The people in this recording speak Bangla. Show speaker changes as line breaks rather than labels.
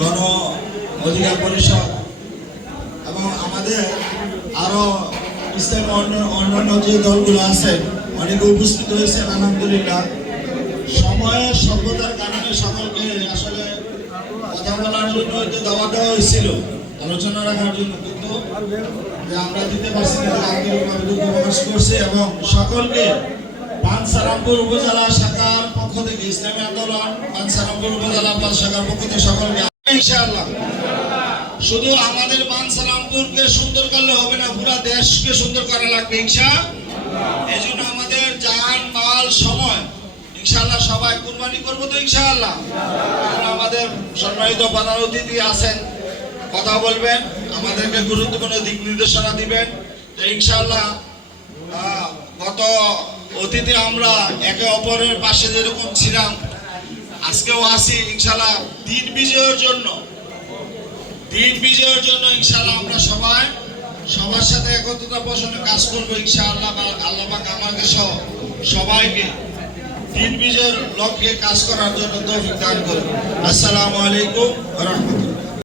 গণ অধিকার পরিষদ এবং আমাদের আরও ইসলাম অন্য- অন্যান্য যে দলগুলো আছে, অনেকে উপস্থিত হয়েছেন আলহামদুলিল্লাহ। সময়ের সভ্যতার কারণে সকলকে আসলে কথা বলার জন্য হয়তো দাওয়া হয়েছিল, আলোচনা রাখার জন্য। কিন্তু আমরা দিতে পারছি আন্তরিকভাবে দুঃখ প্রকাশ করছি এবং সকলকে পানসারামপুর উপজেলা শাখার পক্ষ থেকে ইসলামী আন্দোলন, পানসারামপুর উপজেলা পাঁচ শাখার পক্ষ থেকে সকলকে ইনশাআল্লাহ। শুধু আমাদের বানসালামপুরকে সুন্দর করলে হবে না, পুরো দেশকে সুন্দর করা লাগবে ইনশা এই জন্য আমাদের জান মাল, সময়, ইনশাআল্লাহ সবাই কুরবানি করব তো ইনশাআল্লাহ। আমাদের সম্মানিত প্রধান অতিথি আছেন, কথা বলবেন, আমাদেরকে গুরুত্বপূর্ণ দিক নির্দেশনা দিবেন। তো ইনশাআল্লাহ গত অতীতে আমরা একে অপরের পাশে যেরকম ছিলাম আজকেও আসি ইনশাল্লাহ দিন বিজয়ের জন্য। দিন বিজয়ের জন্য ইনশাল্লাহ আমরা সবাই, সবার সাথে একত্রতা পোষণে কাজ করব ইনশাআল্লাহ আল্লাহ পাক আমাকে সহ সবাইকে। দিন বিজয়ের লক্ষ্যে কাজ করার জন্য তৌফিক দান করুন। আসসালামু আলাইকুম রাহমাতুল্লাহ।